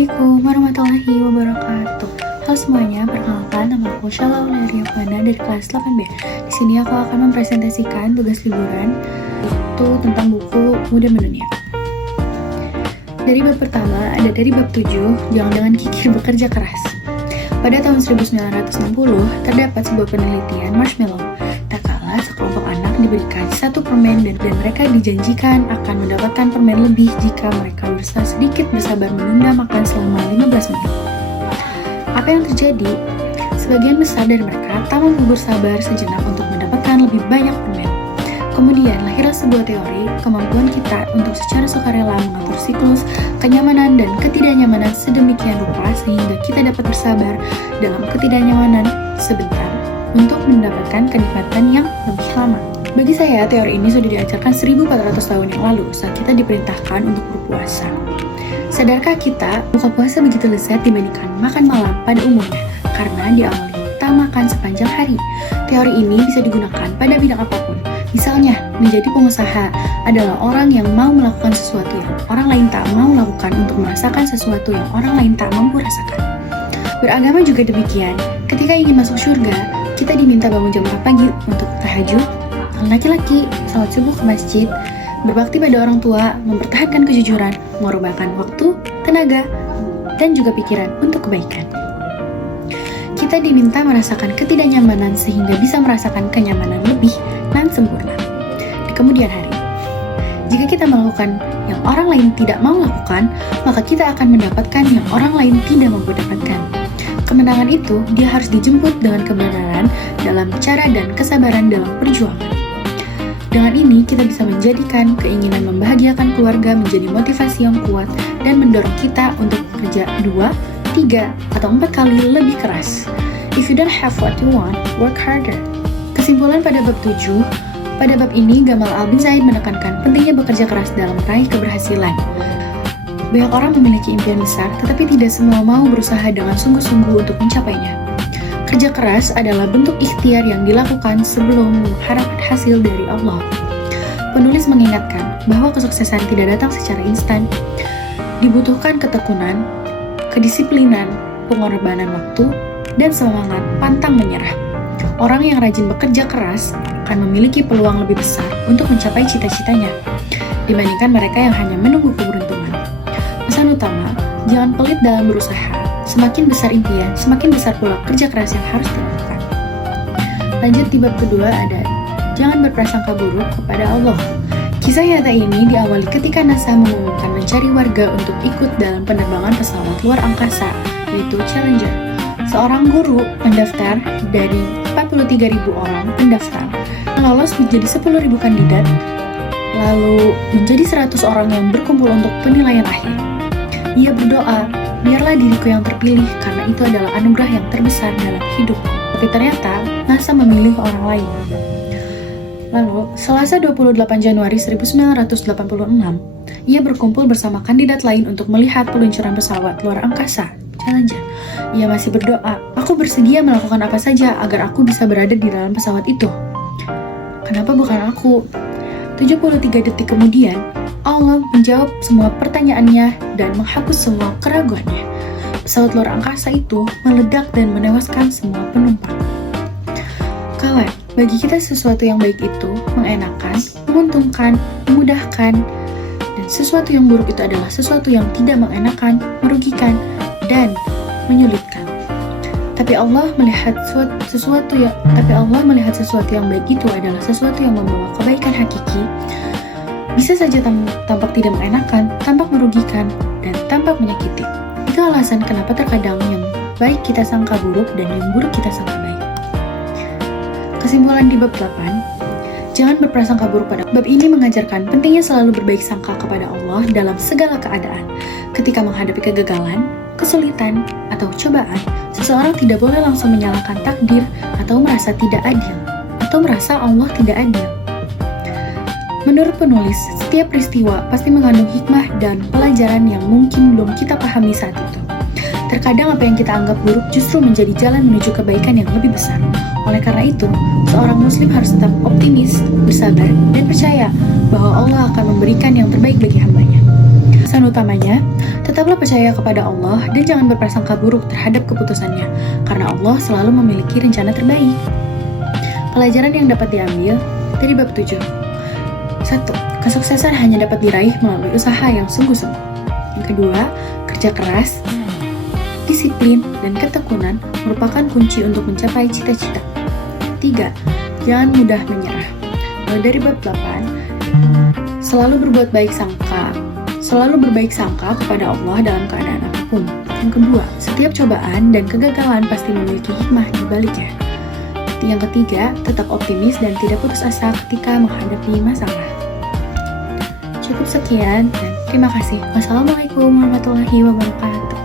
Assalamualaikum warahmatullahi wabarakatuh. Halo semuanya, perkenalkan nama aku Shala Auliariafana dari kelas 8B. Di sini aku akan mempresentasikan tugas liburan itu tentang buku Muda Mendunia. Dari bab pertama ada dari bab 7, jangan kikir bekerja keras. Pada tahun 1960 terdapat sebuah penelitian marshmallow. Tak kalah sekelompok anak diberikan satu permen dan mereka dijanjikan akan mendapatkan permen lebih jika mereka berusaha sedikit bersabar menunda makan selama 15 menit. Apa yang terjadi? Sebagian besar dari mereka tak mampu bersabar sejenak untuk mendapatkan lebih banyak permen. Kemudian lahirlah sebuah teori kemampuan kita untuk secara sukarela mengatur siklus kenyamanan dan ketidaknyamanan sedemikian rupa sehingga kita dapat bersabar dalam ketidaknyamanan sebentar untuk mendapatkan kenikmatan yang lebih lama. Bagi saya, teori ini sudah diajarkan 1400 tahun yang lalu saat kita diperintahkan untuk berpuasa. Sadarkah kita, buka puasa begitu lezat dibandingkan makan malam pada umumnya karena diawali tak makan sepanjang hari. Teori ini bisa digunakan pada bidang apapun. Misalnya, menjadi pengusaha adalah orang yang mau melakukan sesuatu yang orang lain tak mau lakukan untuk merasakan sesuatu yang orang lain tak mampu rasakan. Beragama juga demikian. Ketika ingin masuk surga, kita diminta bangun jam 4 pagi untuk tahajud. Laki-laki, salat subuh ke masjid, berbakti pada orang tua, mempertahankan kejujuran, mengorbankan waktu, tenaga, dan juga pikiran untuk kebaikan. Kita diminta merasakan ketidaknyamanan sehingga bisa merasakan kenyamanan lebih dan sempurna di kemudian hari. Jika kita melakukan yang orang lain tidak mau lakukan, maka kita akan mendapatkan yang orang lain tidak mampu dapatkan. Kemenangan itu dia harus dijemput dengan kebenaran dalam cara dan kesabaran dalam perjuangan. Dengan ini, kita bisa menjadikan keinginan membahagiakan keluarga menjadi motivasi yang kuat dan mendorong kita untuk bekerja 2, 3, atau 4 kali lebih keras. If you don't have what you want, work harder. Kesimpulan pada bab 7, pada bab ini Gamal Albin Zaid menekankan pentingnya bekerja keras dalam meraih keberhasilan. Banyak orang memiliki impian besar, tetapi tidak semua mau berusaha dengan sungguh-sungguh untuk mencapainya. Kerja keras adalah bentuk ikhtiar yang dilakukan sebelum mengharapkan hasil dari Allah. Penulis mengingatkan bahwa kesuksesan tidak datang secara instan. Dibutuhkan ketekunan, kedisiplinan, pengorbanan waktu, dan semangat pantang menyerah. Orang yang rajin bekerja keras akan memiliki peluang lebih besar untuk mencapai cita-citanya dibandingkan mereka yang hanya menunggu keberuntungan. Pesan utama, jangan pelit dalam berusaha. Semakin besar impian, semakin besar pula kerja keras yang harus dilakukan. Lanjut di bab kedua ada, jangan berprasangka buruk kepada Allah. Kisah nyata ini diawali ketika NASA mengumumkan mencari warga untuk ikut dalam penerbangan pesawat luar angkasa, yaitu Challenger. Seorang guru pendaftar dari 43.000 orang pendaftar, lolos menjadi 10.000 kandidat, lalu menjadi 100 orang yang berkumpul untuk penilaian akhir. Ia berdoa, biarlah diriku yang terpilih karena itu adalah anugerah yang terbesar dalam hidup. Tapi ternyata NASA memilih orang lain. Lalu, Selasa 28 Januari 1986, ia berkumpul bersama kandidat lain untuk melihat peluncuran pesawat luar angkasa, Challenger. Ia masih berdoa, aku bersedia melakukan apa saja agar aku bisa berada di dalam pesawat itu. Kenapa bukan aku? 73 detik kemudian, Allah menjawab semua pertanyaannya dan menghapus semua keraguannya. Pesawat luar angkasa itu meledak dan menewaskan semua penumpang. Kawan, bagi kita sesuatu yang baik itu mengenakan, menguntungkan, memudahkan, dan sesuatu yang buruk itu adalah sesuatu yang tidak mengenakan, merugikan, dan menyulitkan. Tapi Allah melihat sesuatu yang baik itu adalah sesuatu yang membawa kebaikan hakiki. Bisa saja tampak tidak mengenakan, tampak merugikan, dan tampak menyakiti. Itu alasan kenapa terkadang yang baik kita sangka buruk dan yang buruk kita sangka baik. Kesimpulan di bab 8, jangan berprasangka buruk pada bab ini mengajarkan pentingnya selalu berbaik sangka kepada Allah dalam segala keadaan. Ketika menghadapi kegagalan, kesulitan, atau cobaan, seseorang tidak boleh langsung menyalahkan takdir atau merasa tidak adil, atau merasa Allah tidak adil. Menurut penulis, setiap peristiwa pasti mengandung hikmah dan pelajaran yang mungkin belum kita pahami saat itu. Terkadang apa yang kita anggap buruk justru menjadi jalan menuju kebaikan yang lebih besar. Oleh karena itu, seorang muslim harus tetap optimis, bersabar, dan percaya bahwa Allah akan memberikan yang terbaik bagi hambanya. pesan utamanya, tetaplah percaya kepada Allah dan jangan berprasangka buruk terhadap keputusannya, karena Allah selalu memiliki rencana terbaik. Pelajaran yang dapat diambil dari bab 7. 1. Kesuksesan hanya dapat diraih melalui usaha yang sungguh-sungguh. Yang kedua, kerja keras, disiplin, dan ketekunan merupakan kunci untuk mencapai cita-cita. 3. Jangan mudah menyerah. Mulai dari bab 8, selalu berbuat baik sangka. Selalu berbaik sangka kepada Allah dalam keadaan apapun. Yang kedua, setiap cobaan dan kegagalan pasti memiliki hikmah di baliknya. Yang ketiga, tetap optimis dan tidak putus asa ketika menghadapi masalah. Cukup sekian dan terima kasih. Wassalamualaikum warahmatullahi wabarakatuh.